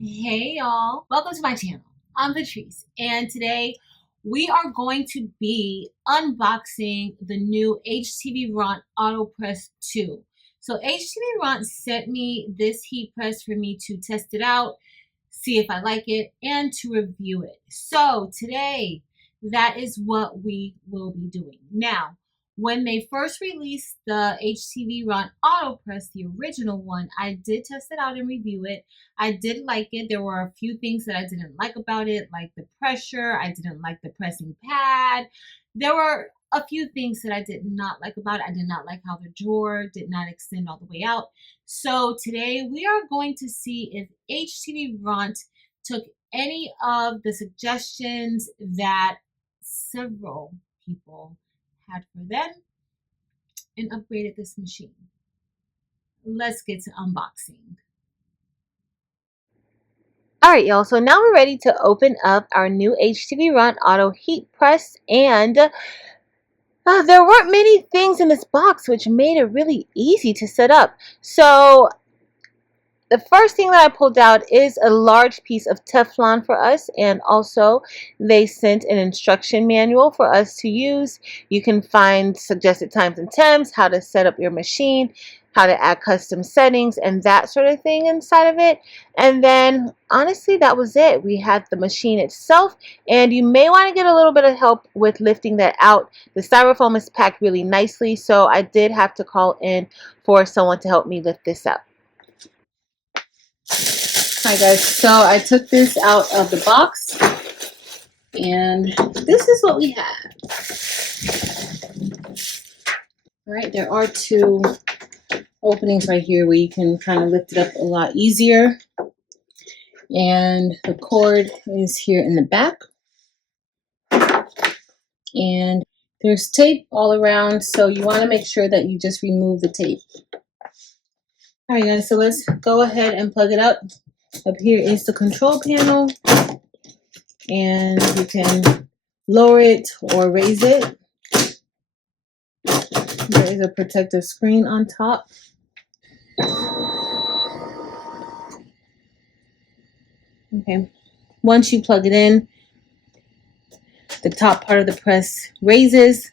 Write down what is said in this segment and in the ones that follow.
Hey y'all, welcome to my channel. I'm Patrice, and today we are going to be unboxing the new Htvront Autopress 2. So Htvront sent me this heat press for me to test it out, see if I like it, and to review it. So today, that is what we will be doing. Now, when they first released the Htvront Autopress, the original one, I did test it out and review it. I did like it. There were a few things that I didn't like about it, like the pressure. I didn't like the pressing pad. There were a few things that I did not like about it. I did not like how the drawer did not extend all the way out. So today we are going to see if Htvront took any of the suggestions that several people had for them and upgraded this machine. Let's get to unboxing. Alright y'all, so now we're ready to open up our new Htvront Auto Heat Press, and there weren't many things in this box which made it really easy to set up. So the first thing that I pulled out is a large piece of Teflon for us, and also they sent an instruction manual for us to use. You can find suggested times and temps, how to set up your machine, how to add custom settings, and that sort of thing inside of it. And then honestly, that was it. We had the machine itself, and you may want to get a little bit of help with lifting that out. The styrofoam is packed really nicely, so I did have to call in for someone to help me lift this up. Hi guys, so I took this out of the box and this is what we have. Alright, there are two openings right here where you can kind of lift it up a lot easier, and the cord is here in the back, and there's tape all around, so you want to make sure that you just remove the tape. Alright guys, so let's go ahead and plug it up. Up here is the control panel, and you can lower it or raise it. There is a protective screen on top. Okay, once you plug it in, the top part of the press raises.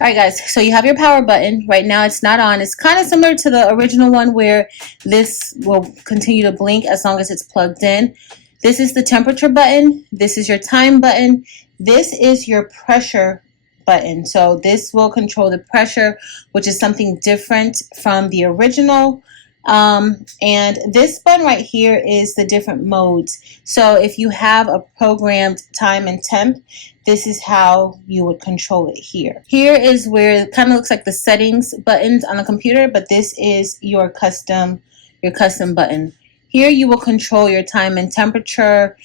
Alright guys, so you have your power button. Right now it's not on. It's kind of similar to the original one where this will continue to blink as long as it's plugged in. This is the temperature button. This is your time button. This is your pressure button. So this will control the pressure, which is something different from the original. And this button right here is the different modes. So if you have a programmed time and temp, this is how you would control it here. Here is where it kind of looks like the settings buttons on a computer, but this is your custom button. Here you will control your time and temperature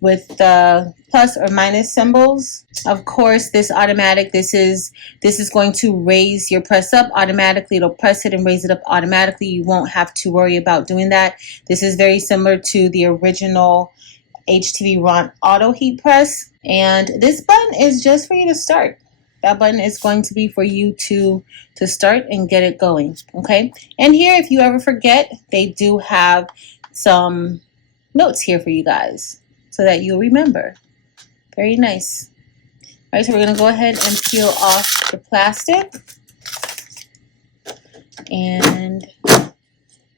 with the plus or minus symbols. Of course, this automatic, this is going to raise your press up automatically. It'll press it and raise it up automatically. You won't have to worry about doing that. This is very similar to the original Htvront Auto Heat Press. And this button is just for you to start. That button is going to be for you to start and get it going. Okay. And here, if you ever forget, they do have some notes here for you guys so that you'll remember. Very nice. All right, so we're going to go ahead and peel off the plastic. And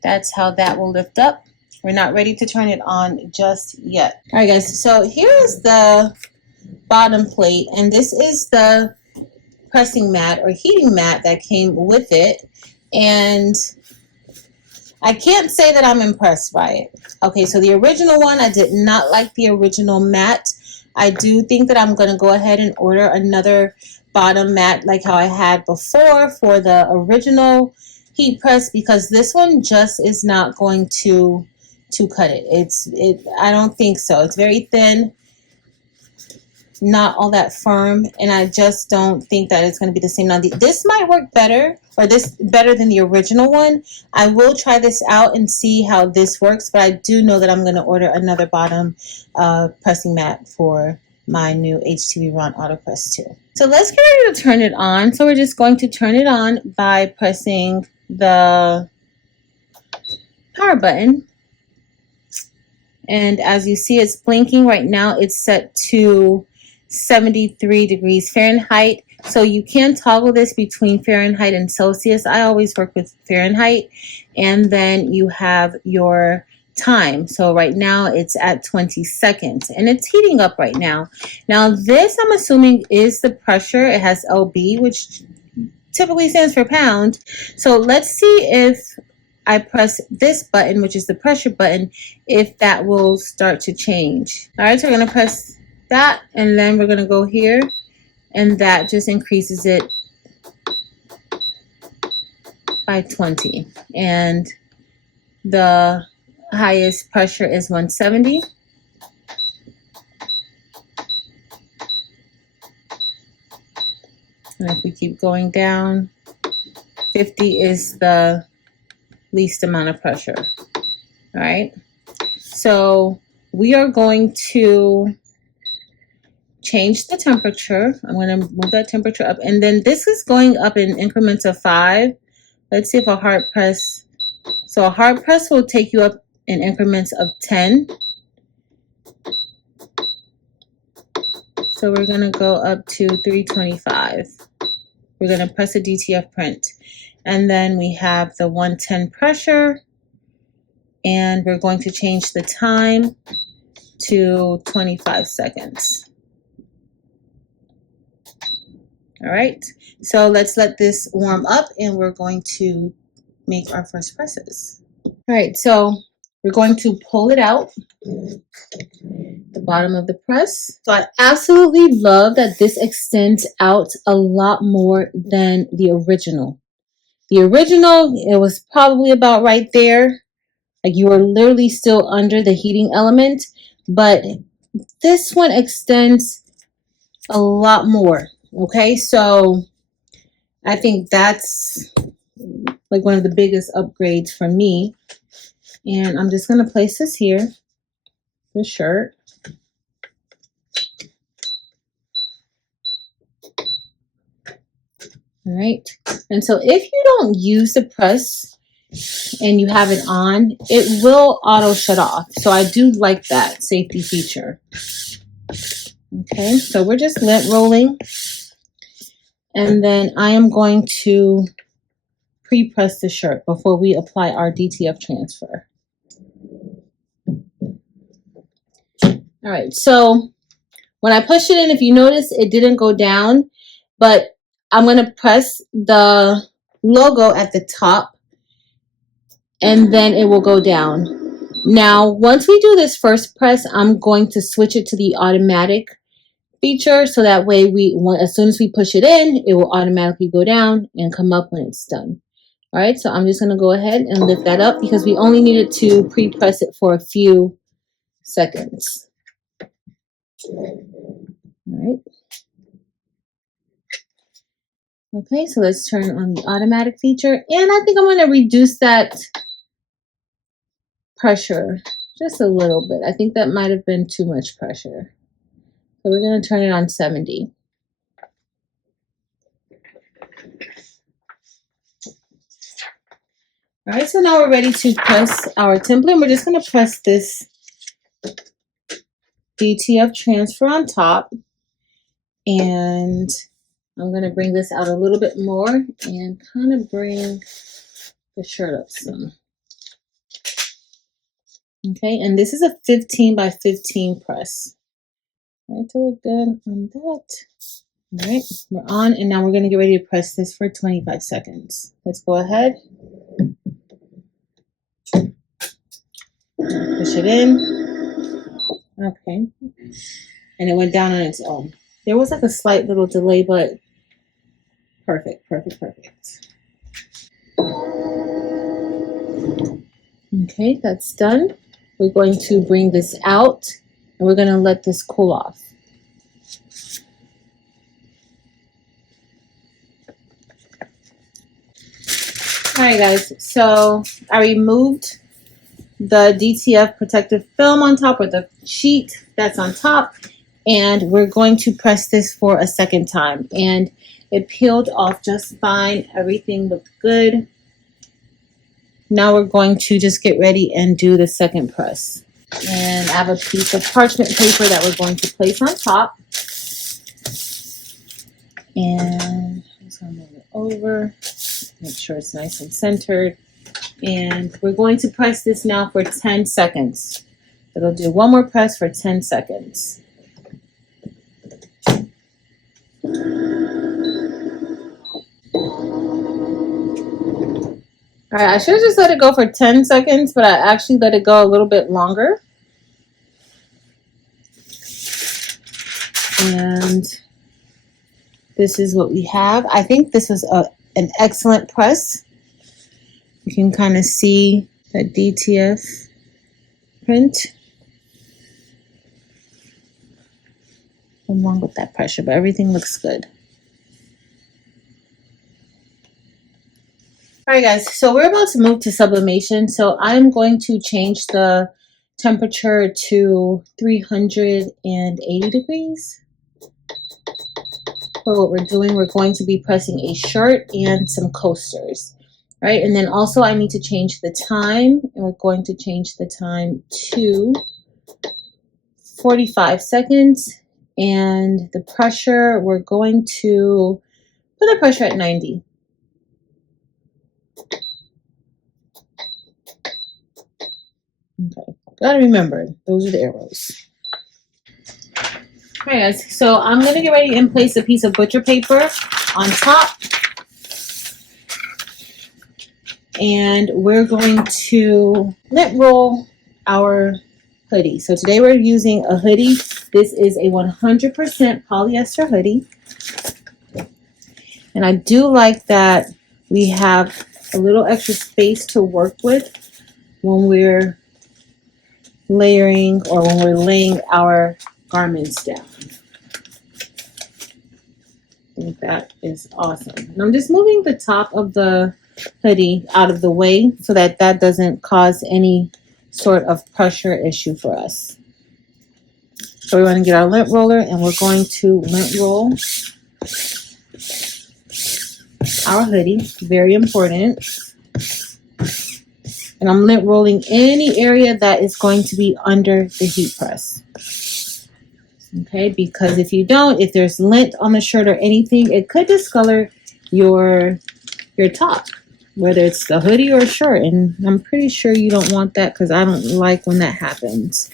that's how that will lift up. We're not ready to turn it on just yet. All right, guys, so here is the bottom plate, and this is the pressing mat or heating mat that came with it. And I can't say that I'm impressed by it. Okay, so the original one, I did not like the original mat. I do think that I'm going to go ahead and order another bottom mat like how I had before for the original heat press, because this one just is not going to cut it. I don't think so. It's very thin, not all that firm, and I just don't think that it's going to be the same. Now, this might work better, or this better than the original one. I will try this out and see how this works, but I do know that I'm going to order another bottom pressing mat for my new Htvront Autopress 2. So let's get ready to turn it on. So we're just going to turn it on by pressing the power button. And as you see, it's blinking right now. It's set to 73 degrees Fahrenheit. So you can toggle this between Fahrenheit and Celsius. I always work with Fahrenheit. And then you have your time. So right now it's at 20 seconds and it's heating up right now. Now this, I'm assuming, is the pressure. It has LB, which typically stands for pound. So let's see if I press this button, which is the pressure button, if that will start to change. All right, so we're going to press that, and then we're going to go here, and that just increases it by 20. And the highest pressure is 170. And if we keep going down, 50 is the least amount of pressure. All right, so we are going to change the temperature. I'm going to move that temperature up, and then this is going up in increments of 5. Let's see if a hard press, so a hard press will take you up in increments of 10. So we're going to go up to 325. We're going to press a DTF print, and then we have the 110 pressure, and we're going to change the time to 25 seconds. All right, so let's let this warm up, and we're going to make our first presses. All right, so we're going to pull it out, the bottom of the press. So I absolutely love that this extends out a lot more than the original. The original, it was probably about right there. Like you were literally still under the heating element, but this one extends a lot more. Okay, so I think that's like one of the biggest upgrades for me. And I'm just going to place this here, the shirt. All right, and so if you don't use the press and you have it on, it will auto shut off. So I do like that safety feature. Okay, so we're just lint rolling, and then I am going to pre-press the shirt before we apply our DTF transfer. All right, so when I push it in, if you notice, it didn't go down, but I'm going to press the logo at the top, and then it will go down. Now, once we do this first press, I'm going to switch it to the automatic feature, so that way as soon as we push it in, it will automatically go down and come up when it's done. All right, so I'm just going to go ahead and lift that up because we only needed to pre-press it for a few seconds. All right. Okay, so let's turn on the automatic feature, and I think I'm going to reduce that pressure just a little bit. I think that might have been too much pressure. So we're going to turn it on 70. All right, so now we're ready to press our template. We're just going to press this DTF transfer on top, and I'm going to bring this out a little bit more and kind of bring the shirt up some. Okay, and this is a 15 by 15 press. All right, so we're good on that. All right, we're on, and now we're going to get ready to press this for 25 seconds. Let's go ahead. Push it in. Okay, and it went down on its own. There was like a slight little delay, but perfect, perfect, perfect. Okay, that's done. We're going to bring this out, and we're going to let this cool off. All right, guys, so I removed the DTF protective film on top, or the sheet that's on top, and we're going to press this for a second time, and it peeled off just fine. Everything looked good. Now we're going to just get ready and do the second press. And I have a piece of parchment paper that we're going to place on top. And I'm just going to move it over, make sure it's nice and centered. And we're going to press this now for 10 seconds. It'll do one more press for 10 seconds. All right, I should have just let it go for 10 seconds, but I actually let it go a little bit longer. And this is what we have. I think this is an excellent press. You can kind of see that DTF print. Nothing wrong with that pressure, but everything looks good. All right, guys, so we're about to move to sublimation. So I'm going to change the temperature to 380 degrees. For what we're doing, we're going to be pressing a shirt and some coasters. Right, and then also I need to change the time, and we're going to change the time to 45 seconds. And the pressure, we're going to put the pressure at 90. Okay, gotta remember, those are the arrows. All right, guys, so I'm gonna get ready and place a piece of butcher paper on top. And we're going to lint roll our hoodie. So today we're using a hoodie. This is a 100% polyester hoodie. And I do like that we have a little extra space to work with when we're layering or when we're laying our garments down. I think that is awesome. And I'm just moving the top of the hoodie out of the way so that that doesn't cause any sort of pressure issue for us. So we're going to get our lint roller and we're going to lint roll our hoodie. Very important. And I'm lint rolling any area that is going to be under the heat press. Okay, because if you don't, if there's lint on the shirt or anything, it could discolor your top, whether it's the hoodie or a shirt. And I'm pretty sure you don't want that because I don't like when that happens.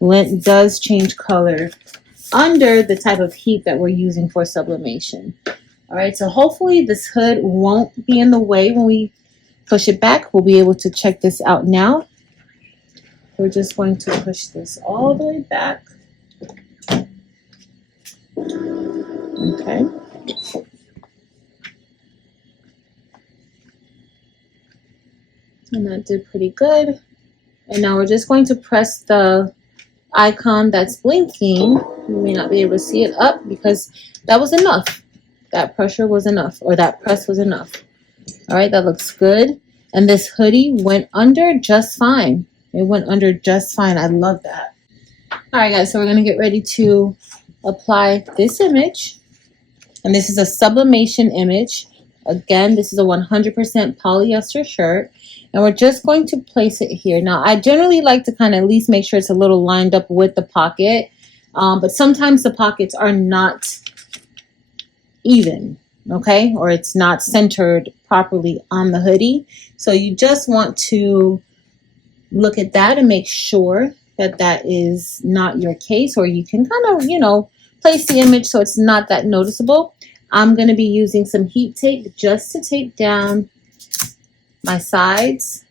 Lint does change color under the type of heat that we're using for sublimation. All right, so hopefully this hood won't be in the way when we push it back. We'll be able to check this out now. We're just going to push this all the way back. Okay. And that did pretty good. And now we're just going to press the icon that's blinking. You may not be able to see it up because that was enough. That pressure was enough, or that press was enough. All right, that looks good. And this hoodie went under just fine. It went under just fine. I love that. All right, guys, so we're going to get ready to apply this image. And this is a sublimation image. Again, this is a 100% polyester shirt. And we're just going to place it here. Now, I generally like to kind of at least make sure it's a little lined up with the pocket. But sometimes the pockets are not even, okay? Or it's not centered properly on the hoodie. So you just want to look at that and make sure that that is not your case. Or you can kind of, you know, place the image so it's not that noticeable. I'm going to be using some heat tape just to tape down my sides.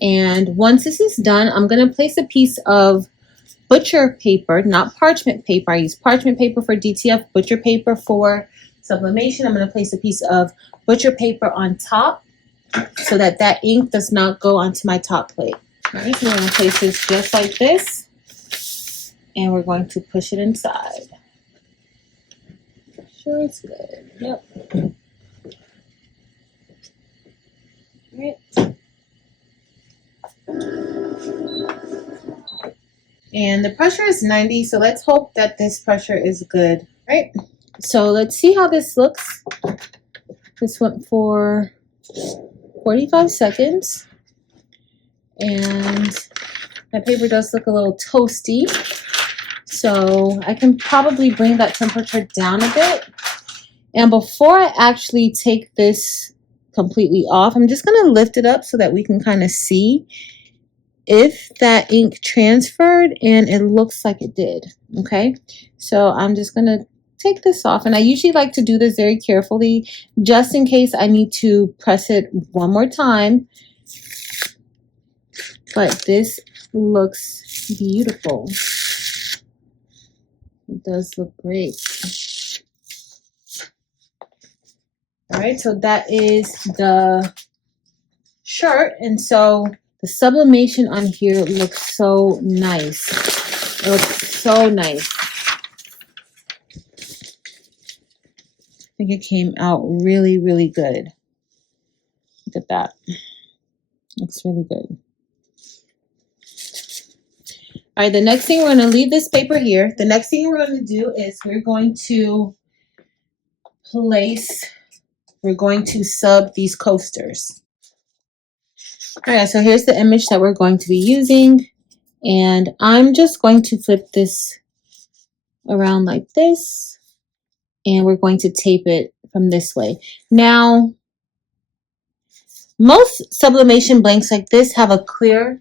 And once this is done, I'm going to place a piece of butcher paper, not parchment paper. I use parchment paper for DTF, butcher paper for sublimation. I'm going to place a piece of butcher paper on top so that that ink does not go onto my top plate. All right, so we're going to place this just like this. And we're going to push it inside. Sure, it's good. Yep. All right. And the pressure is 90, so let's hope that this pressure is good, right? So let's see how this looks. This went for 45 seconds. And my paper does look a little toasty, so I can probably bring that temperature down a bit. And before I actually take this completely off, I'm just going to lift it up so that we can kind of see if that ink transferred, and it looks like it did. Okay, so I'm just going to take this off, and I usually like to do this very carefully just in case I need to press it one more time. But this looks beautiful. It does look great. All right, so that is the shirt, and so the sublimation on here looks so nice. It looks so nice. I think it came out really, really good. Look at that. Looks really good. All right, the next thing, we're going to leave this paper here. The next thing we're going to do is we're going to sub these coasters. All right, so here's the image that we're going to be using. And I'm just going to flip this around like this. And we're going to tape it from this way. Now, most sublimation blanks like this have a clear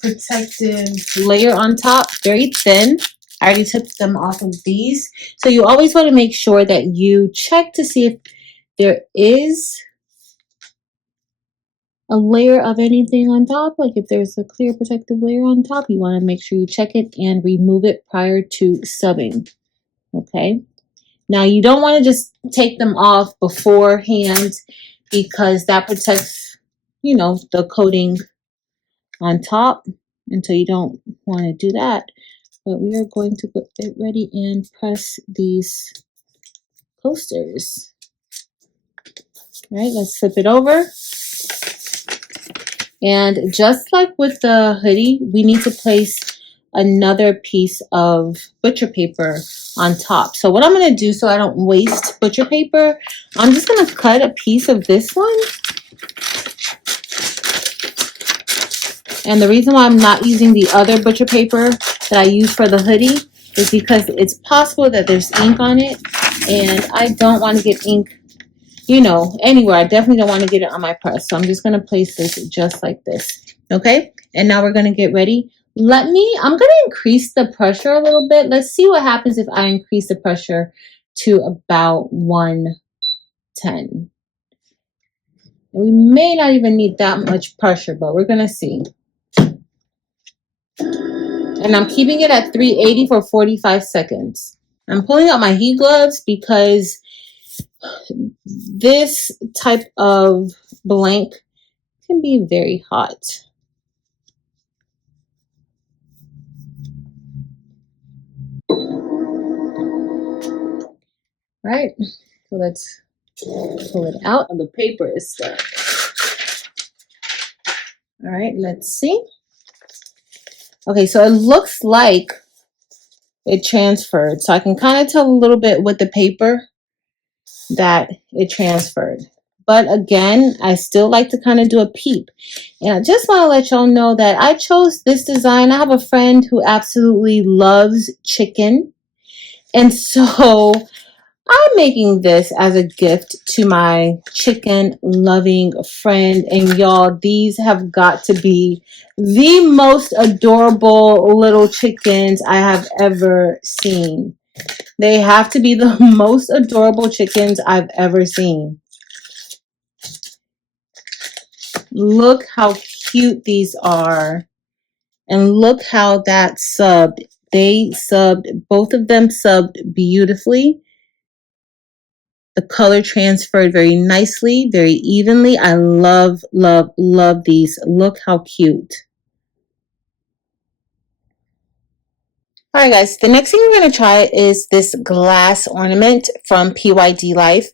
protective layer on top, very thin. I already took them off of these. So you always want to make sure that you check to see if there is a layer of anything on top. Like if there's a clear protective layer on top, you want to make sure you check it and remove it prior to subbing. Okay. Now you don't want to just take them off beforehand because that protects, you know, the coating on top, and so you don't want to do that. But we are going to get ready and press these coasters. All right, let's flip it over. And just like with the hoodie, we need to place another piece of butcher paper on top. So what I'm going to do, so I don't waste butcher paper, I'm just going to cut a piece of this one. And the reason why I'm not using the other butcher paper that I use for the hoodie is because it's possible that there's ink on it, and I don't want to get ink, you know, anywhere. I definitely don't want to get it on my press. So I'm just going to place this just like this. Okay. And now we're going to get ready. I'm going to increase the pressure a little bit. Let's see what happens if I increase the pressure to about 110. We may not even need that much pressure, but we're going to see. And I'm keeping it at 380 for 45 seconds. I'm pulling out my heat gloves because this type of blank can be very hot. Right, so let's pull it out. The paper is stuck. All right, let's see. Okay, so it looks like it transferred. So I can kind of tell a little bit with the paper that it transferred. But again, I still like to kind of do a peep. And I just want to let y'all know that I chose this design. I have a friend who absolutely loves chicken. And so I'm making this as a gift to my chicken loving friend. And y'all, these have got to be the most adorable little chickens I have ever seen. They have to be the most adorable chickens I've ever seen. Look how cute these are. And look how that subbed. They subbed, both of them subbed beautifully. The color transferred very nicely, very evenly. I love, love, love these. Look how cute. All right, guys, the next thing we're going to try is this glass ornament from PYD Life.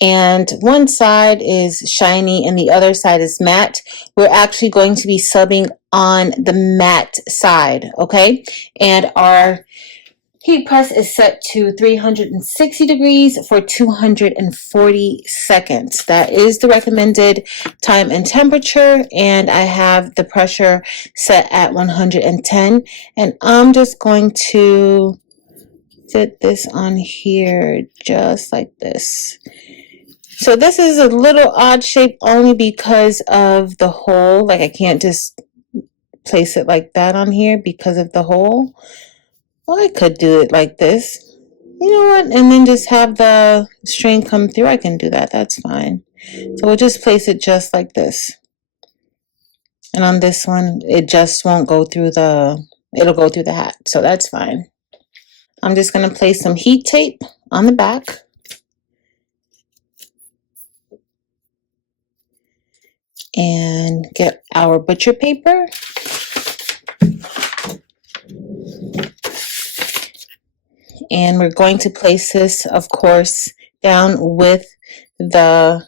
And one side is shiny and the other side is matte. We're actually going to be subbing on the matte side, okay? And our Heat press is set to 360 degrees for 240 seconds. That is the recommended time and temperature, and I have the pressure set at 110. And I'm just going to fit this on here just like this. So this is a little odd shape only because of the hole. Like I can't just place it like that on here because of the hole. Well, I could do it like this. You know what? And then just have the string come through. I can do that. That's fine. So we'll just place it just like this. And on this one, it just won't go through it'll go through the hat. So that's fine. I'm just going to place some heat tape on the back. And get our butcher paper. And we're going to place this, of course, down with the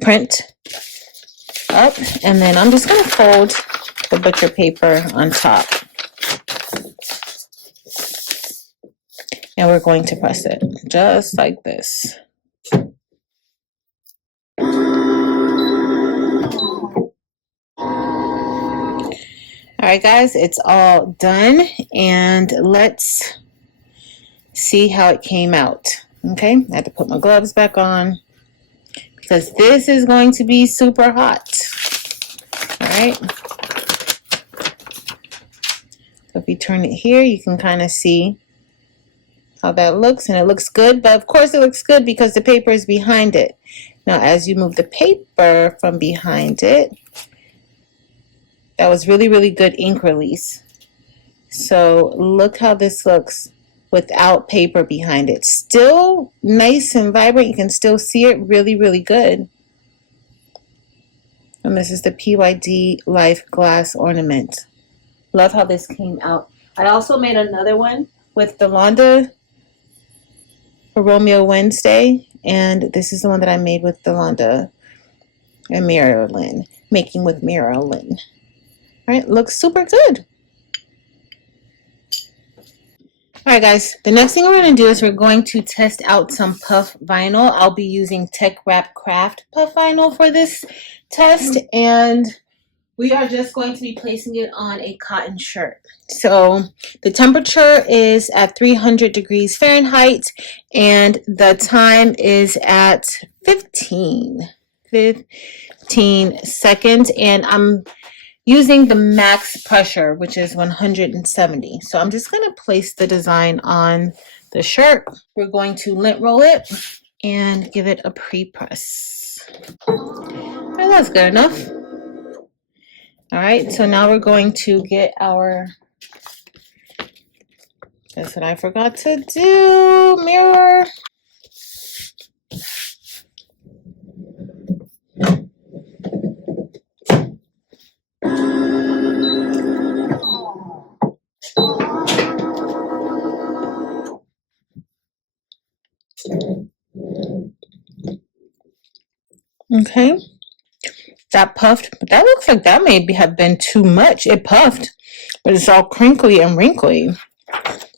print up. And then I'm just going to fold the butcher paper on top. And we're going to press it just like this. All right, guys, it's all done. And let's see how it came out. Okay, I have to put my gloves back on because this is going to be super hot. All right. So if you turn it here, you can kind of see how that looks, and it looks good. But of course it looks good because the paper is behind it. Now as you move the paper from behind it, that was really, really good ink release. So look how this looks without paper behind it. Still nice and vibrant. You can still see it really, really good. And this is the PYD Life Glass Ornament. Love how this came out. I also made another one with the Londa for Romeo Wednesday. And this is the one that I made with the Londa and Marilyn. Making with Marilyn. All right, looks super good. All right, guys, the next thing we're going to do is we're going to test out some puff vinyl. I'll be using Tech Wrap Craft puff vinyl for this test, and we are just going to be placing it on a cotton shirt. So the temperature is at 300 degrees Fahrenheit, and the time is at 15 seconds, and I'm using the max pressure, which is 170. So I'm just going to place the design on the shirt. We're going to lint roll it and give it a pre-press. All right, that's good enough. All right, so now we're going to get our, that's what I forgot to do, mirror. Okay, that puffed, but that looks like that may have been too much. It puffed, but it's all crinkly and wrinkly.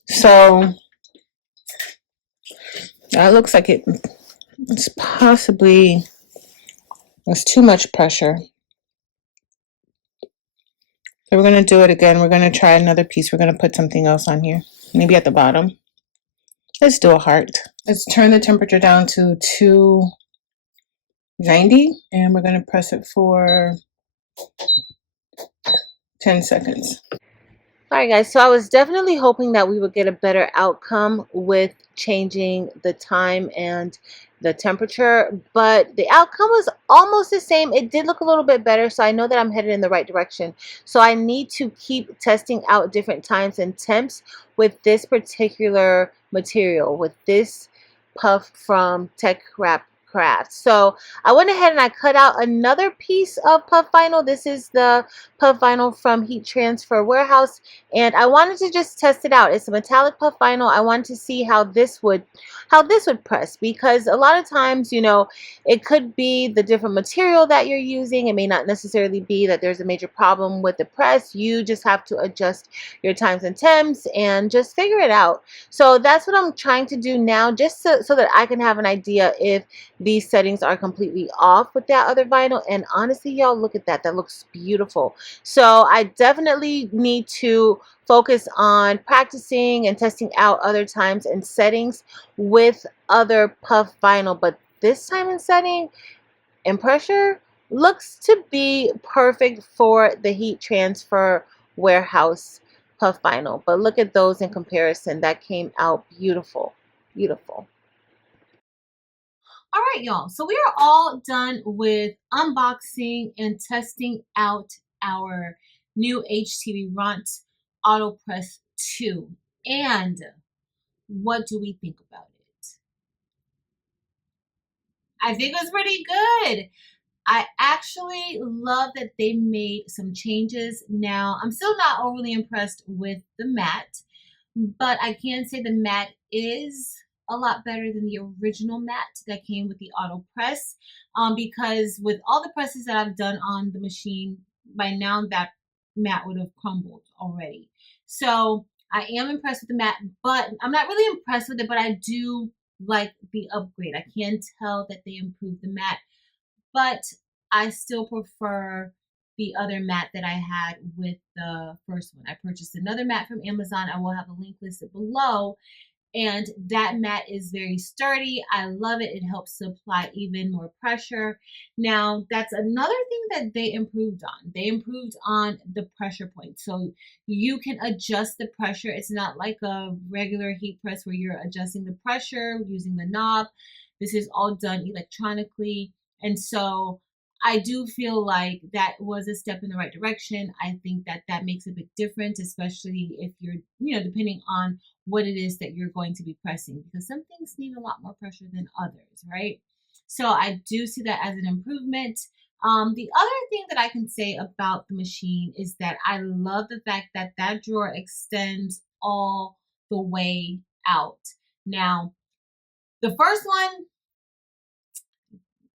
So that looks like it's possibly was too much pressure. So we're going to do it again. We're going to try another piece. We're going to put something else on here, maybe at the bottom. Let's do a heart. Let's turn the temperature down to 290, and we're going to press it for 10 seconds. All right, guys, so I was definitely hoping that we would get a better outcome with changing the time and the temperature, but the outcome was almost the same. It did look a little bit better, so I know that I'm headed in the right direction. So I need to keep testing out different times and temps with this particular material, with this puff from Tech Wrap craft. So I went ahead and I cut out another piece of puff vinyl. This is the puff vinyl from Heat Transfer Warehouse, and I wanted to just test it out. It's a metallic puff vinyl. I wanted to see how this would press, because a lot of times, you know, it could be the different material that you're using. It may not necessarily be that there's a major problem with the press. You just have to adjust your times and temps and just figure it out. So that's what I'm trying to do now, just so that I can have an idea if these settings are completely off with that other vinyl. And honestly, y'all, look at that. That looks beautiful. So I definitely need to focus on practicing and testing out other times and settings with other puff vinyl. But this time and setting and pressure looks to be perfect for the Heat Transfer Warehouse puff vinyl. But look at those in comparison. That came out beautiful. Beautiful. All right, y'all. So we are all done with unboxing and testing out our new Htvront Autopress 2. And what do we think about it? I think it was pretty good. I actually love that they made some changes. Now, I'm still not overly impressed with the matte, but I can say the matte is a lot better than the original matte that came with the Autopress, because with all the presses that I've done on the machine, by now that matte would have crumbled already. So I am impressed with the matte, but I'm not really impressed with it, but I do like the upgrade. I can tell that they improved the matte, but I still prefer the other matte that I had with the first one. I purchased another matte from Amazon. I will have a link listed below. And that matte is very sturdy. I love it. It helps supply even more pressure. Now, that's another thing that they improved on. They improved on the pressure point. So you can adjust the pressure. It's not like a regular heat press where you're adjusting the pressure using the knob. This is all done electronically. And so I do feel like that was a step in the right direction. I think that that makes a big difference, especially if you're, depending on what it is that you're going to be pressing, because some things need a lot more pressure than others, right? So I do see that as an improvement. The other thing that I can say about the machine is that I love the fact that that drawer extends all the way out. Now, the first one,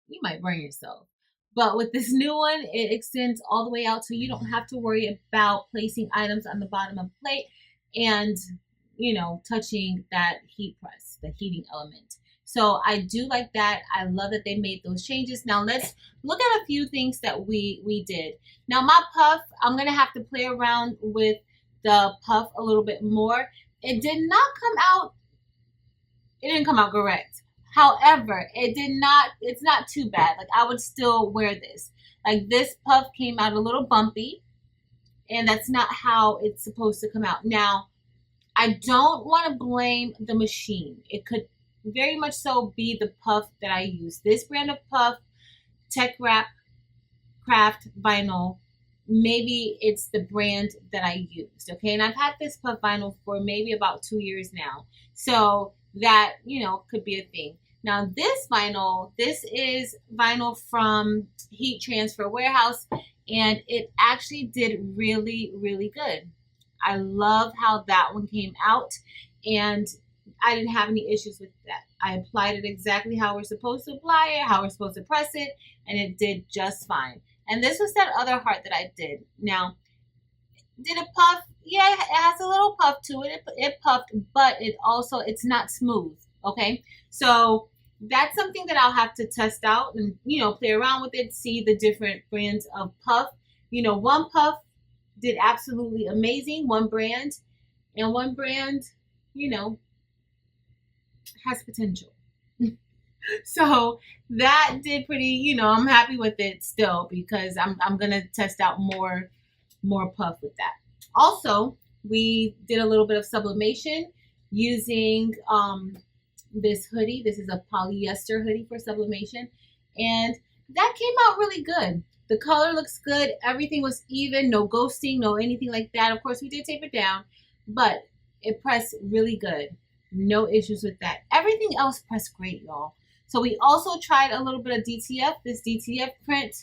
you might burn yourself. But with this new one, it extends all the way out, so you don't have to worry about placing items on the bottom of the plate and, touching that heat press, the heating element. So I do like that. I love that they made those changes. Now let's look at a few things that we did. Now my puff, I'm going to have to play around with the puff a little bit more. It didn't come out correct. However, it's not too bad. Like, I would still wear this. Like, this puff came out a little bumpy, and that's not how it's supposed to come out. Now, I don't want to blame the machine. It could very much so be the puff that I use. This brand of puff, Tech Wrap Craft Vinyl, maybe it's the brand that I used, okay? And I've had this puff vinyl for maybe about 2 years now. So that, could be a thing. Now this vinyl, this is vinyl from Heat Transfer Warehouse, and it actually did really, really good. I love how that one came out, and I didn't have any issues with that. I applied it exactly how we're supposed to apply it, how we're supposed to press it, and it did just fine. And this was that other heart that I did. Now, did it puff? Yeah, it has a little puff to it. It puffed, but it's not smooth, okay? So that's something that I'll have to test out and, play around with it, see the different brands of puff. One puff did absolutely amazing, one brand, and one brand, has potential. So that did pretty, I'm happy with it still, because I'm going to test out more puff with that. Also, we did a little bit of sublimation using this hoodie. This is a polyester hoodie for sublimation, and that came out really good. The color looks good. Everything was even, no ghosting, no anything like that. Of course, we did tape it down, but it pressed really good. No issues with that. Everything else pressed great, y'all. So we also tried a little bit of DTF. This DTF print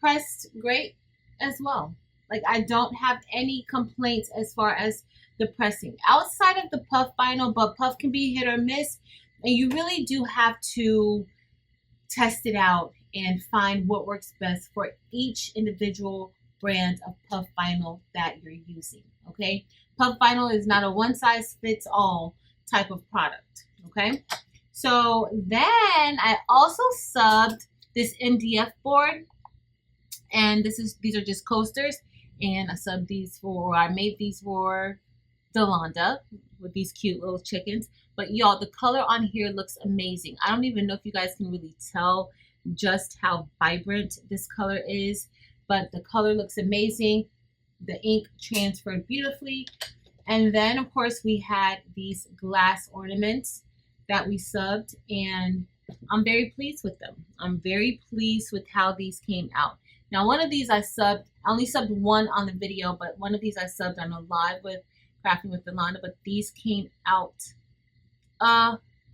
pressed great as well. Like, I don't have any complaints as far as the pressing outside of the puff vinyl, but puff can be hit or miss, and you really do have to test it out and find what works best for each individual brand of puff vinyl that you're using. Okay, puff vinyl is not a one size fits all type of product. Okay, so then I also subbed this MDF board, and these are just coasters, and I made these for Delonda with these cute little chickens. But y'all, the color on here looks amazing. I don't even know if you guys can really tell just how vibrant this color is, but the color looks amazing. The ink transferred beautifully. And then of course we had these glass ornaments that we subbed, and I'm very pleased with them. I'm very pleased with how these came out. Now, one of these I only subbed one on the video, but one of these I subbed on a live with Crafting with Delonda, but these came out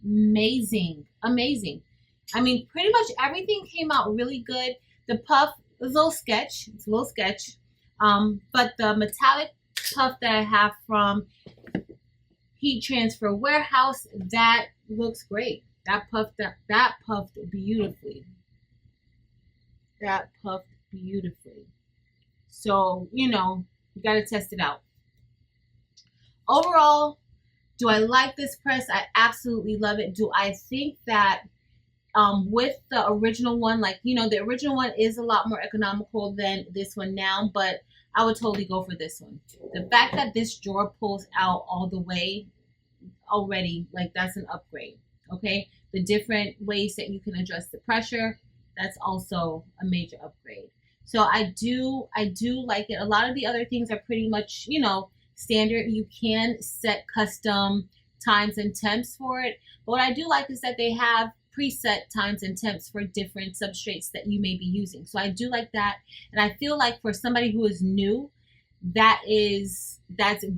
amazing. Amazing. I mean, pretty much everything came out really good. The puff is a little sketch. It's a little sketch. But the metallic puff that I have from Heat Transfer Warehouse, that looks great. That puffed beautifully. That puffed beautifully. So, you got to test it out. Overall, do I like this press? I absolutely love it. Do I think that with the original one, the original one is a lot more economical than this one now, but I would totally go for this one. The fact that this drawer pulls out all the way already, that's an upgrade. Okay, the different ways that you can adjust the pressure, that's also a major upgrade. So I do like it. A lot of the other things are pretty much, standard. You can set custom times and temps for it. But what I do like is that they have preset times and temps for different substrates that you may be using. So I do like that. And I feel like for somebody who is new, that's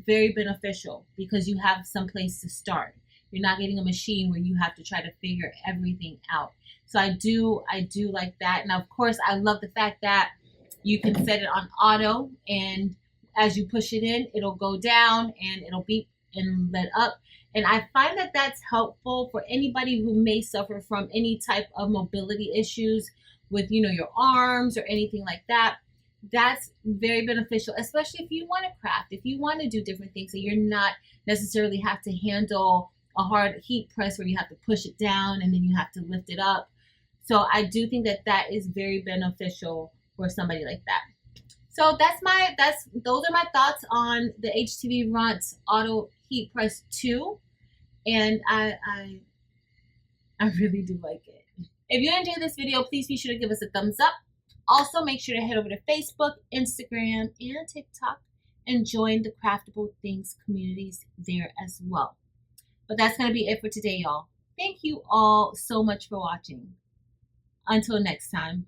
very beneficial, because you have some place to start. You're not getting a machine where you have to try to figure everything out. So I do like that. And of course, I love the fact that you can set it on auto, and as you push it in, it'll go down and it'll beep and let up. And I find that that's helpful for anybody who may suffer from any type of mobility issues with, your arms or anything like that. That's very beneficial, especially if you want to craft, if you want to do different things, and you're not necessarily have to handle a hard heat press where you have to push it down and then you have to lift it up. So I do think that that is very beneficial for somebody like that. So those are my thoughts on the Htvront Auto Heat Press 2, and I really do like it. If you enjoyed this video, please be sure to give us a thumbs up. Also, make sure to head over to Facebook, Instagram, and TikTok and join the Craftable Things communities there as well. But that's going to be it for today, y'all. Thank you all so much for watching. Until next time.